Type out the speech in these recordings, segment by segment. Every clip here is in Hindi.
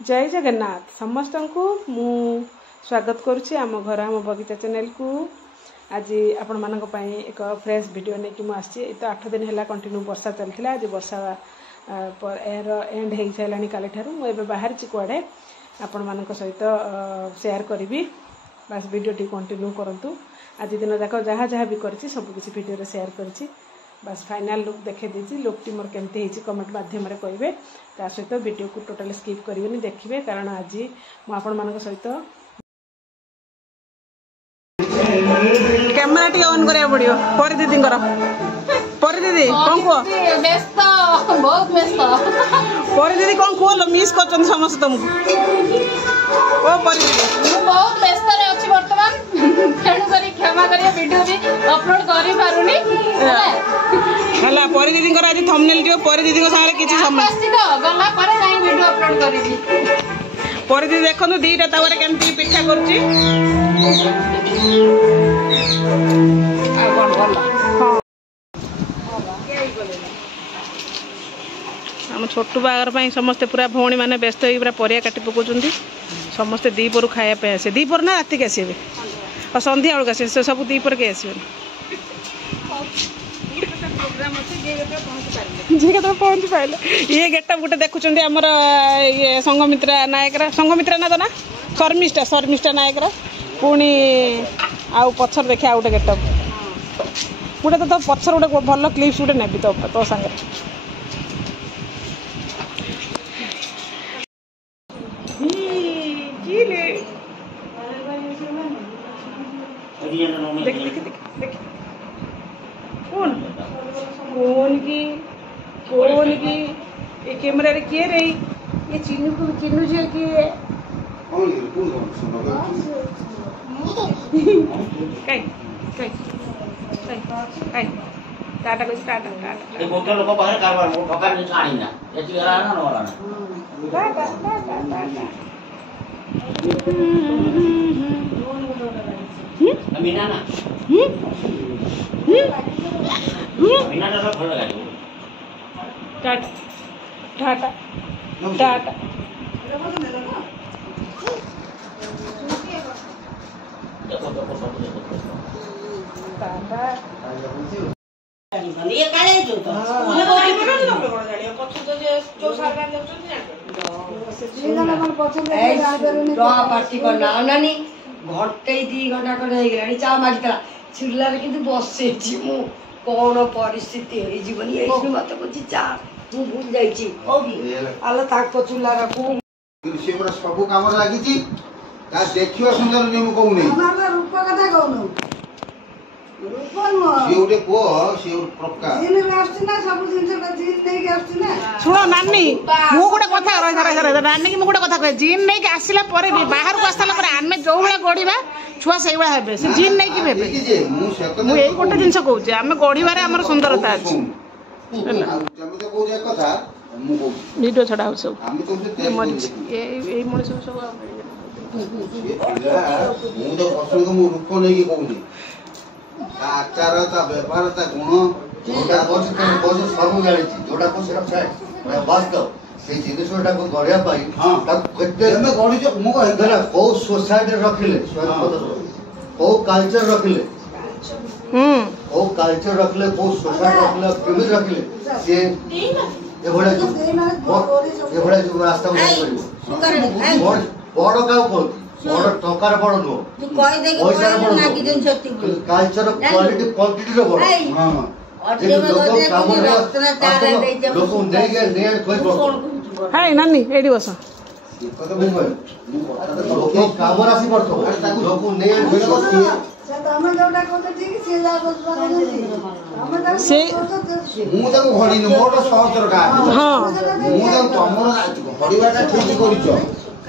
जय जगन्नाथ समस्त को मु स्वागत करुच्ची आम घर आम बगीचा चैनल को। आज आपण मान एक फ्रेश वीडियो नहीं कि मुझे तो 8 दिन है कंटिन्यू वर्षा चलता। आज वर्षा यार एंड हो सारा काली ठार मुझे बाहर कुआड़े आपण मान सहित शेयर करी। बस वीडियो टी कंटिन्यू करंतु। आज दिन जाक जहाँ जहाँ भी करी सब किसी वीडियो शेयर करी। बस फाइनल लुक देखे दीजिए लुकटी मोर केमती होती कमेंट माध्यम कहे ता सहित वीडियो को टोटाली स्किप करेंगे देखिए कारण आज मुझे सहित कैमेरा टी ऑन करा पड़ो पर दीदी पर दीदी कौन कह व्यस्त बहुत व्यस्त पर दीदी कौन कह मिस कर समस्त तुमको ओ पर दीदी बहुत व्यस्त रे अछि वर्तमान तेणु करी क्षमा करिए वीडियो भी अपलोड करि पारुनी हला पर दीदी आज थंबनेल जो पर दीदी को सारे किछि समय गला पर जाई वीडियो अपलोड करिबी पर दीदी देखो दीटा तावरे केमती पिठा करछि आ कोन भला हां हम छोटू बागर ପାଇଁ ସମସ୍ତେ पूरा भौणी माने व्यस्त होई पूरा परिया काटी पकोचुंदी समस्ते दीपर खाया पे आसे दीपर ना राति के आसीबे और संध्या बेलक आसे सब दीपर के आसीबे जी पहुँच पाइले ये गेटअप गोटे देखुं आमर ये संघमित्रा नायकरा संघमित्रा ना तो ना शर्मिष्ठा नायकरा पुणी आउ पछर देखिए आउ गोटे गेटअप गोटे तो पछर गोटे भल क्लिप्स गोटे नेबी तो सागर देख देख देख देख कौन कौन की ये कैमरा रे किए रे ये चिन्नू जी किए काई काई काई काई टाटा को टाटा टाटा ये बोतल लोग बाहर कारबार मो ठका नहीं छाणी ना ये चिगरा ना वाला ना टाटा टाटा टाटा मीना ना मीना ना सब भल लगा टाटा टाटा टाटा ये काले जो तो मुझे बोली बना दो कोन जानियो पछ तो जे जो सरकार देउछन ना पार्टी करना नानी घंटे 2 घंटा करे हे गेलानी चा मागितला छिरला रे किंतु बसे छी मु कोन परिस्थिति होई जीवन ए मत बुझी चा तू भूल जाई छी ओबी आला ताक पचुला रखू से पूरा सब काम लागी छी ता देखियो सुंदर जे मु कहू नै हमरा रूप कथा कहू रूप न से उठे को से प्रकार दिन आछी ना सब दिन से जीन नै के आछी ना सुनो नानी मु गोटे कथा रह नानी की मु गोटे कथा कहे जीन नहीं के आसिला परे भी बाहर को आसला परे आमे जो बेला गड़ीबा छुआ से बेला हेबे से जीन नहीं की हेबे मु एई गोटे जिंस कहू जे आमे गड़ीबारे हमर सुंदरता अछि जमे तो कहू जे कथा मु कहू वीडियो छडा हो सब हम तो से एई मणि सब मु तो पसंद मु रूप नै की कहू जे आचार ता व्यवहार ता गुण जोटा बस सब जानि छी जोटा को सिर्फ छाय वास्तव से जिनिसटा को गड़िया पाई हां ता कते हम गड़ी जो मु कहला को सोसाइटी रखिले को कल्चर रखिले को कल्चर रखले को सोसाइटी रखले केमित रखिले से एभड़ा जो रास्ता करिवो बड़ का को बड़ टकार बड़ नो तू कहि दे पैसा लागी दिन छति कल्चर क्वालिटी क्वांटिटी रो बड़ हां जे लोग काम रे लोग उन्हें के नेट कोई बड़ हाय नानी एडी बस कत मु लोग काम रासी पड़तो लोग उन्हें नेट कोई से तमे जोटा कोते ठीक से जा बस से मु ताको घडी न मोर सहतर का हां मु ताको तमर घडीबाटा ठीक करिचो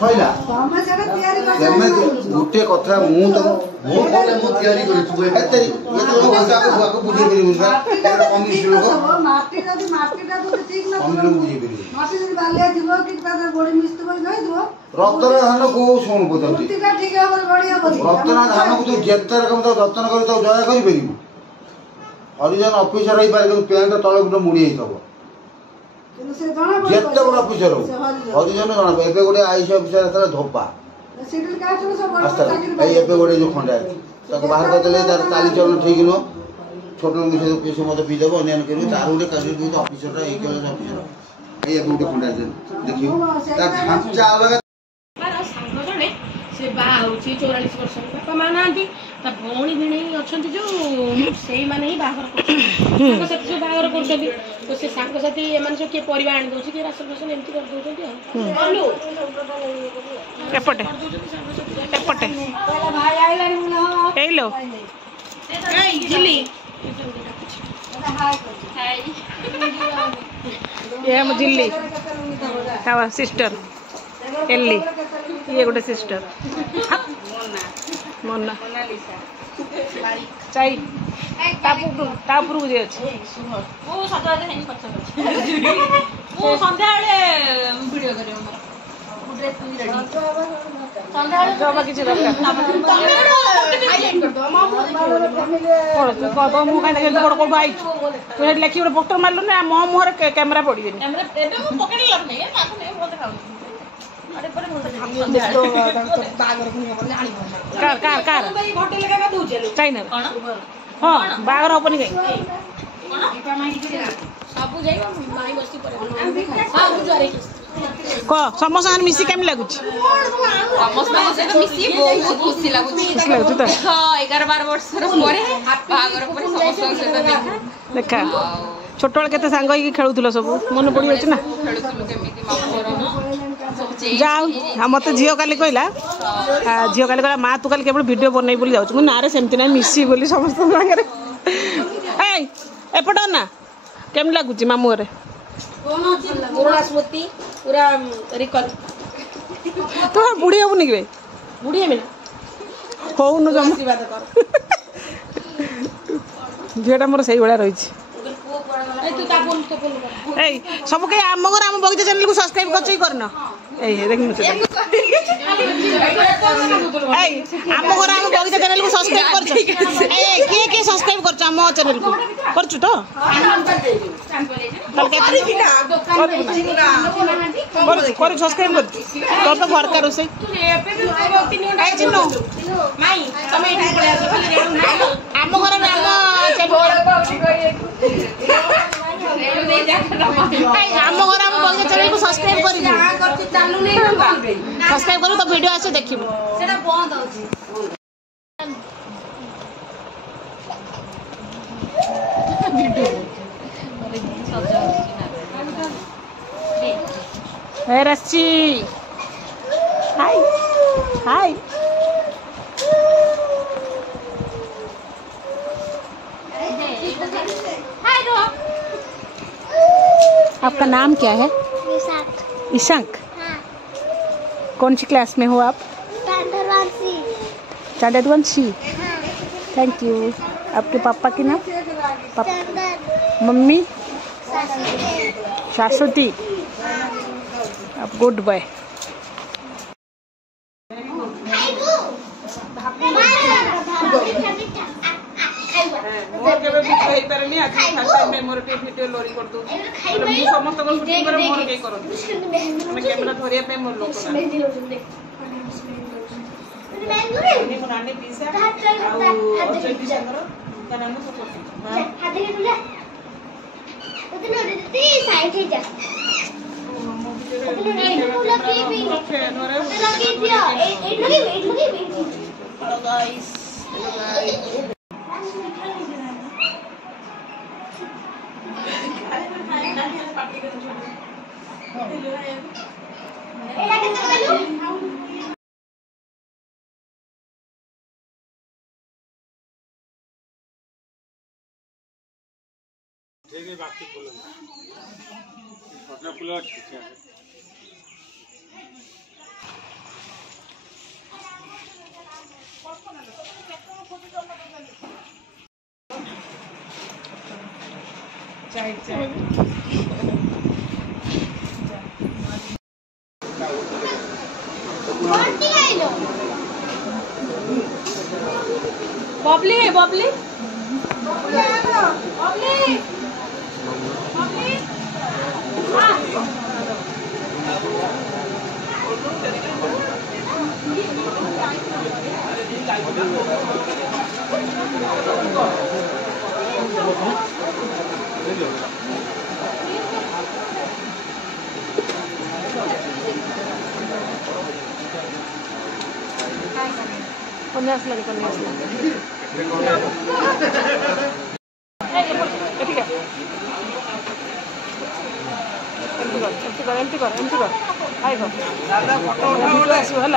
सइला तमे सेटा तयारी कर जमे गुटे कथा मु तो मो कोले मु तयारी करि तू एते ये तो भाषा को बुझे करी मुसा एटा कमी लोग माटी जदी माटीटा तो ठीक ना हम लोग बुझे करी माटी जदी बालिया दिबो कि ता बडी मिस्त कर गई दिबो रत्न धान को सोन बुझती मुटिका ठीक हमर गड़िया बदी रत्न धान को तू जेतर रकम तो रत्न करी तो जया करी परिबो हरिजन ऑफिसर रही पारे पेंट तळे गुटे मुड़ी हेतबो ଯେତେ ବଡ଼ ଅଫିସର ହଉ ହରିଜନ ଜଣା ଏବେ ଗୋଟେ ଆଇସି ଅଫିସର ଆସିଥିଲା ଧୋପା ଆସିଥିଲା ଏଇ ଏବେ ଗୋଟେ ଯେଉଁ ଖଣ୍ଡା ଅଛି ତାକୁ ବାହାର କରିଦେଲେ ତାର ଚାଲିଚଳନ ଠିକ ନୁହଁ ଛୋଟ ସେ ମତେ ପିଇଦେବ ଅନ୍ୟାନ୍ୟ କରିବ ତାର ଗୋଟେ କାର୍ଯ୍ୟ ଅଫିସରଟା ଏଇ କଲେଜ ଅଫିସର ଏଇ ଏବେ ଗୋଟେ ଖଣ୍ଡା ଅଛି ଦେଖିବୁ ତା ଢାଞ୍ଚା ଅଲଗା ସାଙ୍ଗ ଜଣେ ସେ ବାହା ହେଉଛି 44 ବର୍ଷ ବାପା ମା ନାହାନ୍ତି ତା ଭଉଣୀ ଭିଣେଇ ଅଛନ୍ତି ଯୋଉ ସେଇମାନେ ହିଁ ବାହାଘର କରୁଛନ୍ତି ସାଙ୍ଗସାଥି ସବୁ ବାହାଘର କରୁଛନ୍ତି ତ ସେ ସାଙ୍ଗସାଥି ଏମାନେ ସବୁ କିଏ ପରିବା ଆଣି ଦେଉଛି କିଏ ରାସନ ଫାସନ ଏମିତି କରିଦେଉଛନ୍ତି ଆଉ ଏପଟେ ଏପଟେ ଏଇଲୋ ଝିଲି ये हम जिल्ली हाँ सिस्टर एल्ली ये गोटे सिस्टर मोना चाई तापुर जे अछि वो सजवाज नहीं पछ वो संध्या बेले वीडियो करियो हमर ड्रेस पिन रेडी संध्या बेले जब किछि दरकार हाईलाइट कर दो मामू तो मु काहे के बड़ कोड आई तू हे लेखि गोटे पोस्टर मारलु ना मो मोहर कैमरा पड़ी देनी कैमरा एटा मु पकड़ लग नहीं है माथु नहीं बोलते खाऊ अरे पर बोलते बागर कुनी अपन जानी कार भाई होटल लगा दउचे चाइना कोन हां बागर होपनी गई कोन सबु जाई माई बस्ती पर हां बुझारे क समोसा मिसी केम लागु समस्त से मिसी बहुत खुशी लागु खुशी लागु त हां 11-12 वर्ष परे बागर पर समस्त से देखा देखा छोट बेल केते सांग होई खेलुथलो सब मन पड़ी अछि ना खेलुथलो केमिति मामोर सब चेंज जाओ मत झील काली कहला झील काली कहला माँ तू काली केवल वीडियो बनई बोली जाऊँ मुझे ना सेमती ना मिसी बोली समस्त सागर एपट ना केम लगुच मामू रे पुराना स्मृति पूरा रिकॉल तो बुढ़ी हबुनि कि बुढ़ी में हो न जम आशीर्वाद कर झीटा मोर सही भाया रही तू तापुन सब कहीं आम घर आम बगीचा चैनल को सब्सक्राइब कर करना देख आम घर आम बगीचा चैनल को सब्सक्राइब कर किए किए सब्सक्राइब कर आम चैनल को करछु तो कर सब्सक्राइब कर तो तो घर का रोसे आम घर आम आम घर आम बगीचा चैनल को सब्सक्राइब कर सब्सक्राइब करू तो वीडियो आसे देखिबो सेटा बंद होची हे रस्सी हाय हाय हाय रो आपका नाम क्या है ईशांक कौन सी क्लास में हो आप स्टैंडर्ड 1C थैंक यू आपके पापा के नाम मम्मी शाश्वती आप गुड बॉय बाकी बोलो फुल ठीक है बबली बबली कन्या आसलानी कन्या आसलानी ठीक है एमती कर आइब वीडियो आसो है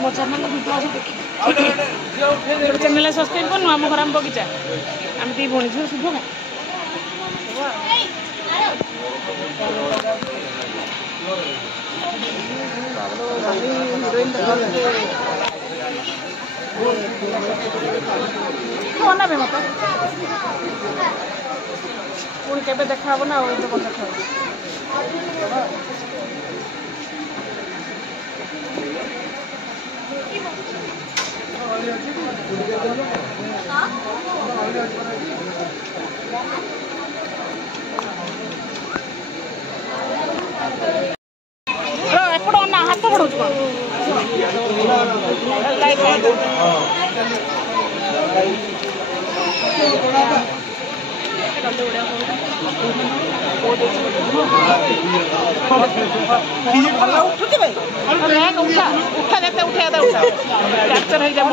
मो चैनल वीडियो आस देखिए चैनल सब्सक्राइब कर आम घर आम बगीचा आम दी भणी झील शुभ अनाबे मत पुणी के देखा ना देखा एपट ना हाथ बढ़ाऊ उठुचे भाई उठा उठा देखते उठा उठा कैप्चर हो जाए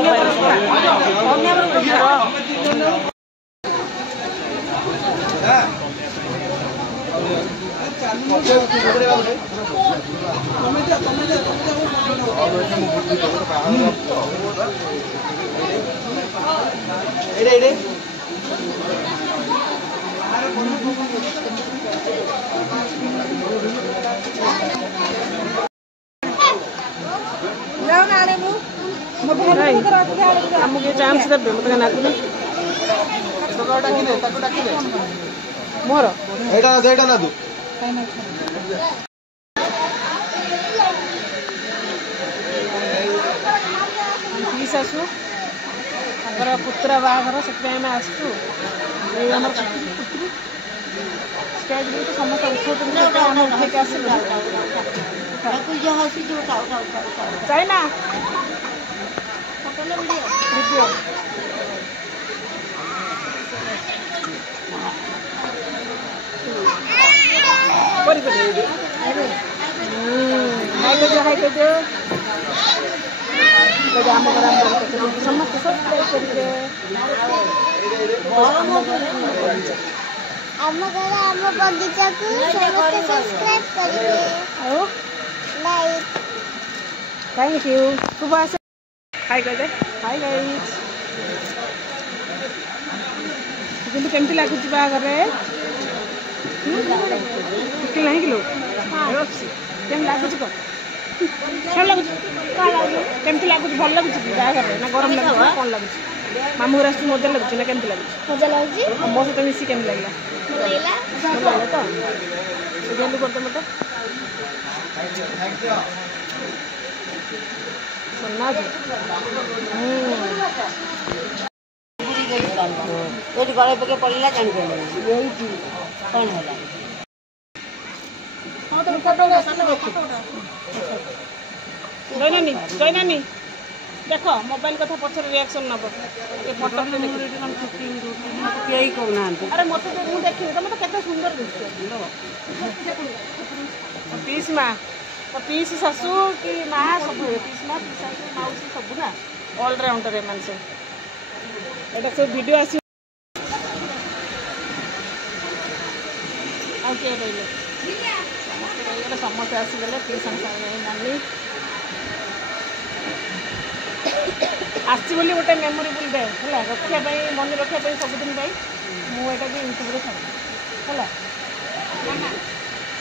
आमको चांस देवे मत नाचुन मोर पी शाशु पुत्रा बाहर से आसचु स्टेज भी तो समस्त उठे आसलु चाइना वीडियो हाई कर आम समस्त सब्सक्राइब करेंगे आम बगीचा को समस्त सब्सक्राइब करेंगे लाइक थैंक यू सुबह से हाय कर दे हाय गाइस কিন্তু কেমতি লাগুଛି ବାହାଘରରେ ଟିକେ ନାହିଁ କିଲୋ କେମିତି ଲାଗୁଛି କହ କେମିତି ଲାଗୁଛି କେମିତି ଲାଗୁଛି ଭଲ ଲାଗୁଛି କି ବାହାଘରରେ ନା ଗରମ ଲାଗୁଛି ନା କ'ଣ ଲାଗୁଛି ମାମୁଁ ଘର ଆସିଛି ମଜା ଲାଗୁଛି ନା କେମିତି ଲାଗୁଛି मजा लाଗୁଛି ମୋ ସହିତ ମିଶି କେମିତି ଲାଗିଲା ଭଲ ଲାଗିଲା ତ ବୁଝାନ୍ତୁ କରିଦେ ମୋତେ सोना जी गले पके पड़ा जान कौन है जयनानी देख मोबाइल कथा पचर रिएक्शन नब फोटो अरे मत देखी तुम तो केते सुंदर पीस माँ पीस शाशु कि माँ सब पीस माँ पीस शाशु मौसी सब ना ऑलराउंडर एम सब एटा सब वीडियो आसी किए रही समस्ते आसीगले पीस नानी आसी गोटे मेमोरेबल डे है रखापी मन रखापी सबुदिन मुझे भी यूट्यूब छाड़ी है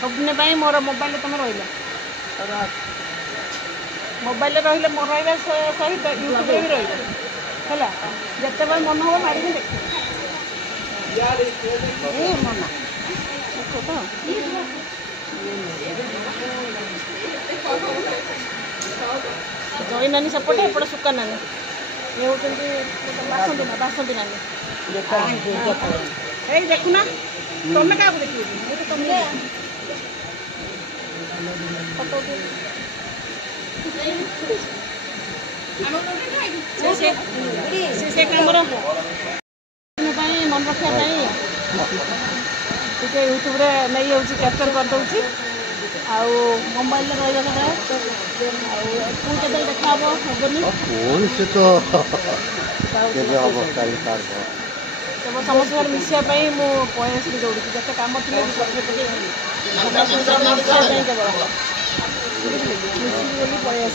सबुदिन मोर मोबाइल तुम रहा मोबाइल रही मोर रहा सहित यूट्यूब भी रही है जिते मन हम मारी देख मना देखो तो जय नानी सेपटे एपटे सुका नानी ये होती बासंती नानी देखुना तुम्हें क्या देखिए से कैमरा मन रखा टे यूट्यूब रे नहीं होची कैप्चर कर दउची आउ मोबाइल में रही जाता देखा हबनी कौन से तो केबे अवस्था तार समस्त मिसिया मु पयस दौड़ी जिते कम थे पयस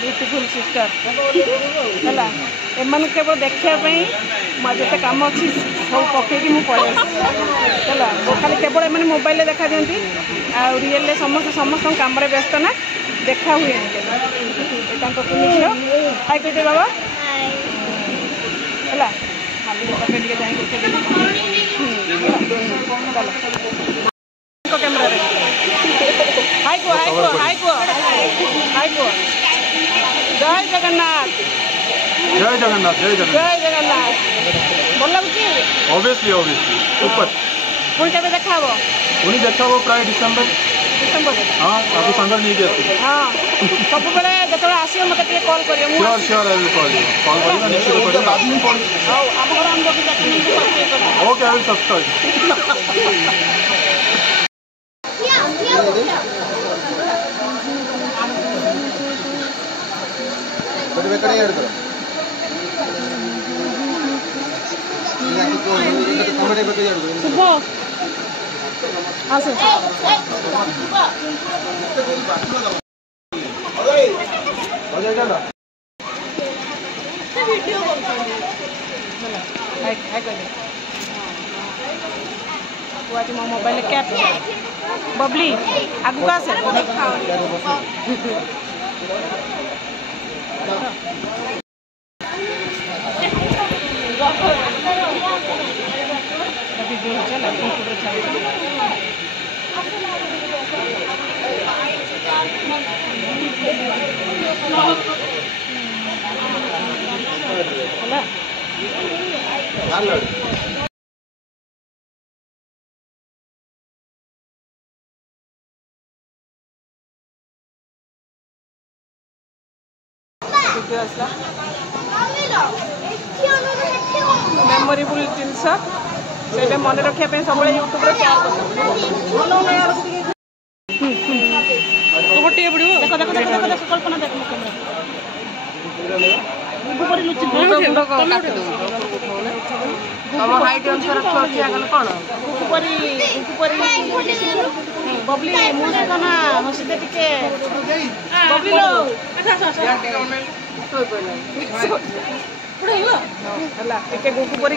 ब्यूटीफुल सिस्टर है एम केवल देखापी जिते कम अच्छी सब पकईकि मुझे खाली केवल एम मोबाइल देखा दिखती आ रियल समस्त समस्त कम व्यस्त ना देखा हुए कुनी झील हाई कहते बाबा है कैमरा हाई को हाई को हाई को हाई को जय जगन्नाथ जय जगन्नाथ जय जगन्नाथ जय जगन्नाथ भल लगुच ऑब्वियसली ऑब्वियसली सुपर पुणी केबे देखा हबो पुणी देखा वो प्राय डिसेंबर हाँ आपको संग नहीं गया हाँ सब बेले जो आसो मत कॉल कर sure sure I will call you call करेगा निश्चित करेगा आम घर आम बगीचा ओके आई विल सब्सक्राइब शुभ हाँ सर आज मो मोबाइल कैप बबली आगु का से वीडियो चला यूट्यूब मेमोरेबल जिनस से मन रखापी सब यूट्यूब गोटे पड़ो देख देख देख देख कल्पना देख बबली मुझे ना हसीते टिके बबली लो टे गुकु परी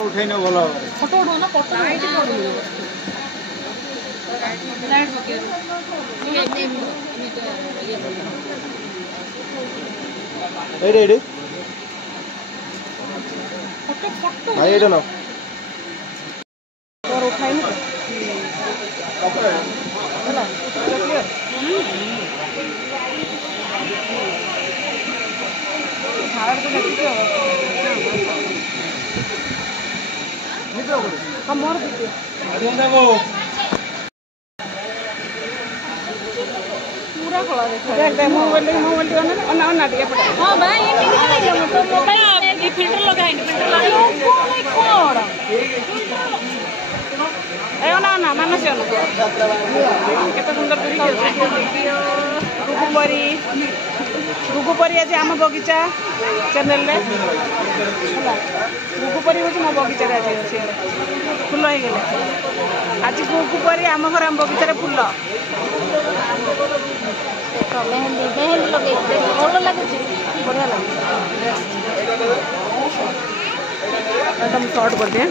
उठे न बोला फोटो उठो ना photo right photo right okay एडे एडे फोटो फोटो भाई एडे ना और उठाई नहीं है क्लियर भारत तो देखिए हम मोर दीजिए पूरा खोला देखो मोबाइल ना ना टिके पड़े हां भाई ये नहीं तो मोबाइल ये फिल्टर लगाई कोन ए ना ना मानस केते सुंदर गुगुपरी आज आम बगीचा चैनल रे गुगुपरी हूँ मो बगीचा आज अच्छे फुल हो गले आज गुगुपरी आम घर आम बगीचा फुल मेहंदी मेहंदी लगे भल लगे बढ़िया लगे एकदम शॉर्ट कर दिए।